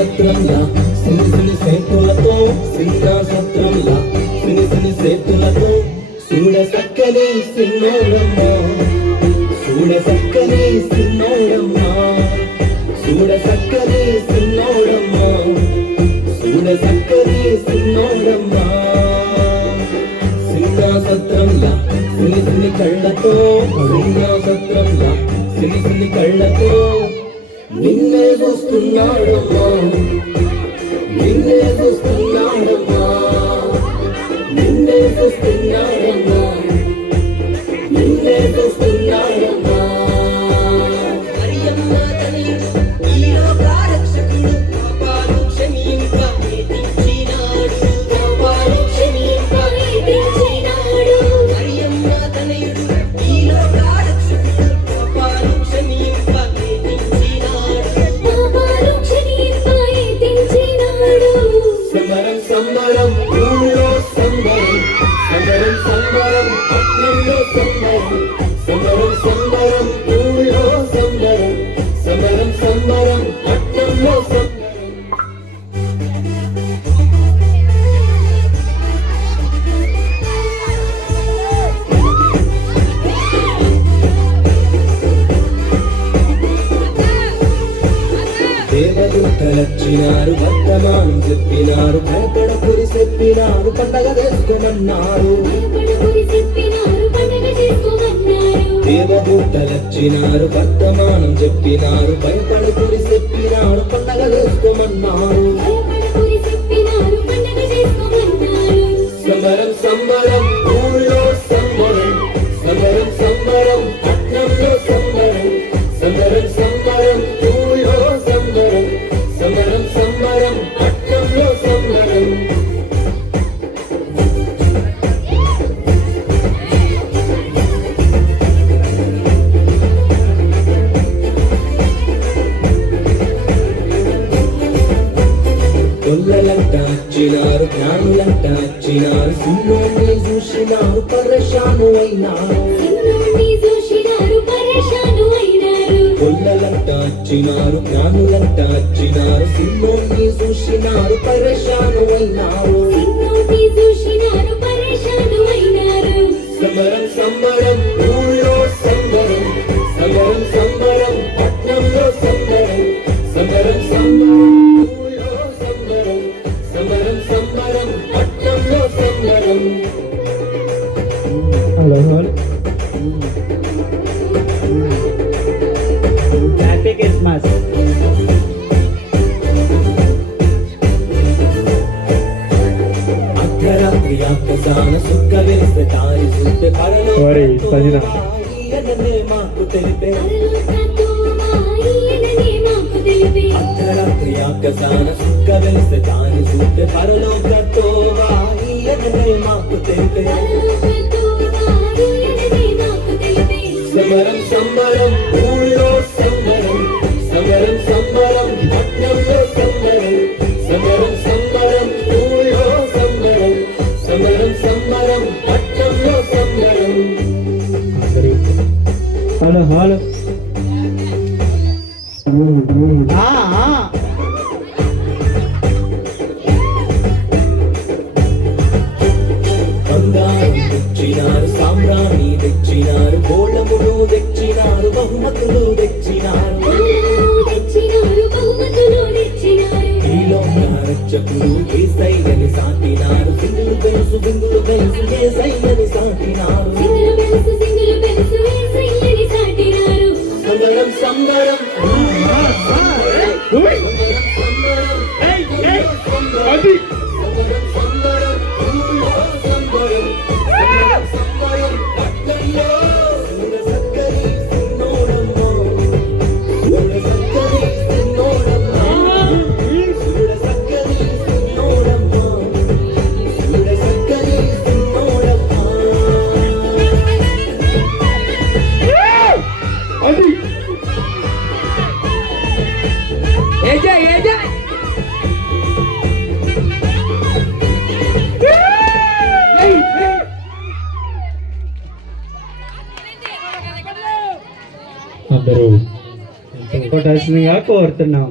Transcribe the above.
సత్రంలా సిని సిని సేతులతో సీతా సత్రంలా సిని సిని సేతులతో చూడ సక్కని సిన్నోడమ్మ చూడ సక్కని సిన్నోడమ్మ చూడ సక్కని సిన్నోడమ్మ చూడ సక్కని సిన్నోడమ్మ సీతా సత్రంలా సిని సిని కళ్ళతో సీతా సత్రంలా సిని సిని కళ్ళతో నిన్నే చూస్తున్నాడమ్మా నిన్నే చూస్తున్నాడమ్మా నిన్నే చూస్తున్నాడమ్మా నిన్నే చూస్తున్నాడమ్మా మరియమ్మ తనయుడు ఈ లోక రక్షకుడు పాపాలు క్షమింప వేధించినాడు పాపాలు క్షమింప వేధించినాడు మరియమ్మ తనయుడు ఈ లోక రక్షకుడు పాపాలు క్షమింప సంబరం ఊళ్ళో సంబరం సంబరం సంబరం పట్నంలో సంబరం సంబరం సంబరం ఊళ్ళో సంబరం సంబరం సంబరం పట్నంలో సంబరం దేవదూతలొచ్చినారు వర్తమానం చెప్పినారు భయపడకురి చెప్పినారు పండగ చేసుకోమన్నారు దేవదూతలొచ్చినారు వర్తమానం చెప్పినారు భయపడకురి చెప్పినారు పండగ చేసుకోమన్నారు సంబరం సంబరం ఊళ్ళో సంబరం సంబరం సంబరం పట్నంలో సంబరం సంబరం సంబరం ఊళ్ళో సంబరం సంబరం సంబరం పట్నంలో సంబరం కొల్లలంట వచ్చినారు జ్ఞానులంట వచ్చినారు సిన్నోని చూసినారు పరేషాను అయినారు కొల్లలంట వచ్చినారు జ్ఞానులంట వచ్చినారు సిన్నోని చూసినారు పరేషాను అయినారు సంబరం సంబరం ఊళ్ళో సంబరం సంబరం సంబరం పట్నంలో సంబరం సంబరం సంబరం ఊళ్ళో సంబరం సంబరం సంబరం పట్నంలో సంబరం హ్యాపీ క్రిస్మస్ అర్ధరాత్రి ఆకాశాన సుక్క వేస్తే తాయి చూస్తే పరలో మాకు తెలిపే అర్ధరాత్రి ఆకాశాన సుక్క వేస్తే తాయి చూస్తే పరలోకతో వాయననే మాకు తెలిపే సంబరం సంబరం ఊళ్ళో సంబరం సంబరం సంబరం పట్నంలో సంబరం సంబరం సంబరం ఊళ్ళో సంబరం సంబరం సంబరం పట్నంలో సంబరం హలో హలో బంగారం తెచ్చినారు సామ్రాణి తెచ్చినారు గోళములు తెచ్చినారు బహుమతులు తెచ్చినారు రక్షకులు ఏసయ్యని సాటినారు సింగులు తెలుసు ఏసయ్యని సాటినారు సంబరం సంబరం అందరూ కొట్టాల్సిందిగా కోరుతున్నాం.